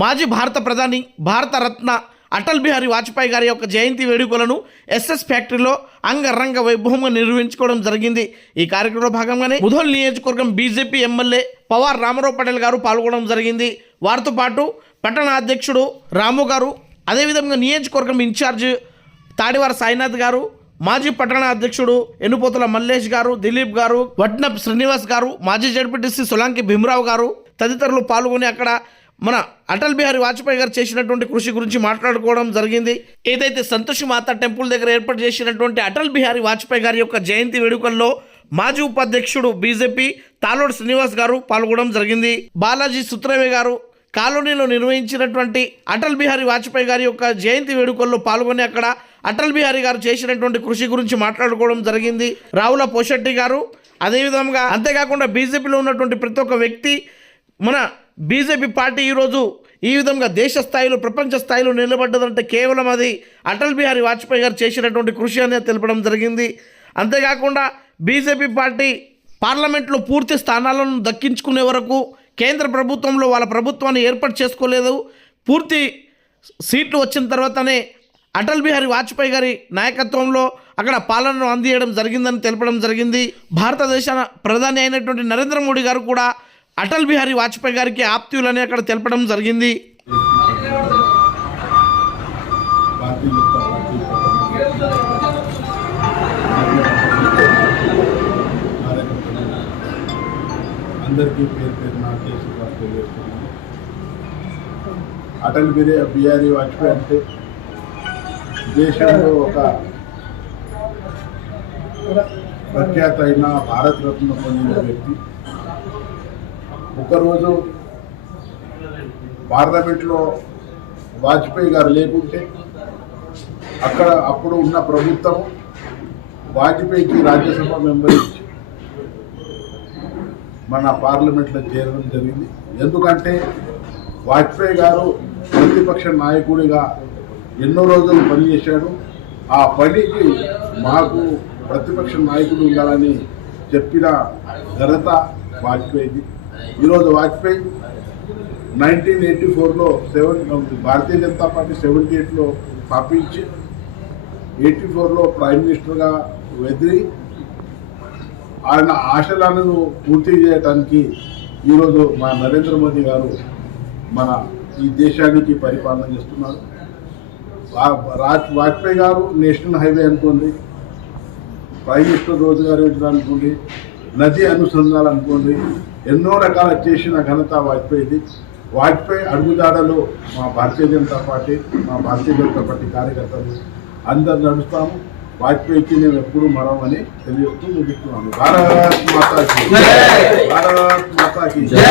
మాజీ భారత ప్రధాని భారత రత్న అటల్ బిహారీ వాజ్పేయి గారి యొక్క జయంతి వేడుకలను ఎస్ఎస్ ఫ్యాక్టరీలో అంగరంగ వైభవంగా నిర్వహించుకోవడం జరిగింది। ఈ కార్యక్రమంలో భాగంగానే ముధోల్ నియోజకవర్గం బీజేపీ ఎమ్మెల్యే పవార్ రామారావు పటేల్ గారు పాల్గొనడం జరిగింది। వారితో పాటు పట్టణ అధ్యక్షుడు రాము గారు, అదేవిధంగా నియోజకవర్గం ఇన్ఛార్జ్ తాడివార సాయినాథ్ గారు, మాజీ పట్టణ అధ్యక్షుడు ఎనుపోతుల మల్లేష్ గారు, దిలీప్ గారు, వడ్నప్ శ్రీనివాస్ గారు, మాజీ జడ్పీటీసీ సోలంకి భీమరావు గారు తదితరులు పాల్గొని అక్కడ మన అటల్ బిహారీ వాజ్పేయి గారు చేసినటువంటి కృషి గురించి మాట్లాడుకోవడం జరిగింది। ఏదైతే సంతోషి మాత టెంపుల్ దగ్గర ఏర్పాటు చేసినటువంటి అటల్ బిహారీ వాజ్పేయి గారి యొక్క జయంతి వేడుకల్లో మాజీ ఉపాధ్యక్షుడు బీజేపీ తాలోడ్ శ్రీనివాస్ గారు పాల్గొనడం జరిగింది। బాలాజీ సుత్రవే గారు కాలనీలో నిర్వహించినటువంటి అటల్ బిహారీ వాజ్పేయి గారి యొక్క జయంతి వేడుకల్లో పాల్గొని అక్కడ అటల్ బిహారీ గారు చేసినటువంటి కృషి గురించి మాట్లాడుకోవడం జరిగింది। రావుల పోషెట్టి గారు, అదేవిధంగా అంతేకాకుండా బీజేపీలో ఉన్నటువంటి ప్రతి ఒక్క వ్యక్తి మన బీజేపీ పార్టీ ఈరోజు ఈ విధంగా దేశ స్థాయిలో ప్రపంచ స్థాయిలో నిలబడ్డదంటే కేవలం అది అటల్ బిహారీ వాజ్పేయి గారు చేసినటువంటి కృషి అనేది తెలపడం జరిగింది। అంతేకాకుండా బీజేపీ పార్టీ పార్లమెంట్లో పూర్తి స్థానాలను దక్కించుకునే వరకు కేంద్ర ప్రభుత్వంలో వాళ్ళ ప్రభుత్వాన్ని ఏర్పాటు చేసుకోలేదు। పూర్తి సీట్లు వచ్చిన తర్వాతనే అటల్ బిహారీ వాజ్పేయి గారి నాయకత్వంలో అక్కడ పాలనను అందించడం జరిగిందని తెలపడం జరిగింది। భారతదేశ ప్రధాని అయినటువంటి నరేంద్ర మోడీ గారు కూడా అటల్ బిహారీ వాజ్పేయి గారికి ఆప్తులని అక్కడ తెలపడం జరిగింది। అందరికీ పేరు పేరున తెలియజేస్తున్నాను। అటల్ బిహారీ వాజ్పేయి అంటే దేశంలో ఒక ప్రఖ్యాత అయిన భారతరత్న పొందిన వ్యక్తి। ఒకరోజు పార్లమెంట్లో వాజ్పేయి గారు లేకుంటే అప్పుడు ఉన్న ప్రభుత్వం వాజ్పేయికి రాజ్యసభ మెంబర్ ఇచ్చి మన పార్లమెంట్లో చేరడం జరిగింది। ఎందుకంటే వాజ్పేయి గారు ప్రతిపక్ష నాయకుడిగా ఎన్నో రోజులు పనిచేశాడు। ఆ పనికి మాకు ప్రతిపక్ష నాయకుడు ఉండాలని చెప్పిన ఘనత వాజ్పేయిది। ఈరోజు వాజ్పేయి 1984లో భారతీయ జనతా పార్టీ 78లో స్థాపించి 84లో ప్రైమ్ మినిస్టర్గా ఎదిరి ఆయన ఆశలను పూర్తి చేయడానికి ఈరోజు మా నరేంద్ర మోదీ గారు మన ఈ దేశానికి పరిపాలన చేస్తున్నారు। వాజ్పేయి గారు నేషనల్ హైవే అనుకోండి, ప్రైమ్ మినిస్టర్ రోజ్గార్ యోజన అనుకోండి, నది అనుసంధానాలు అనుకోండి, ఎన్నో రకాల చేసిన ఘనత వాజ్పేయిది। వాజ్పేయి అడుగుదాడలో మా భారతీయ జనతా పార్టీ కార్యకర్తలు అందరు నడుస్తాము। వాజ్పేయికి మేము ఎప్పుడు మరవని తెలియజేస్తూ ముగిస్తున్నాము। భారత్ మాతాకి జై।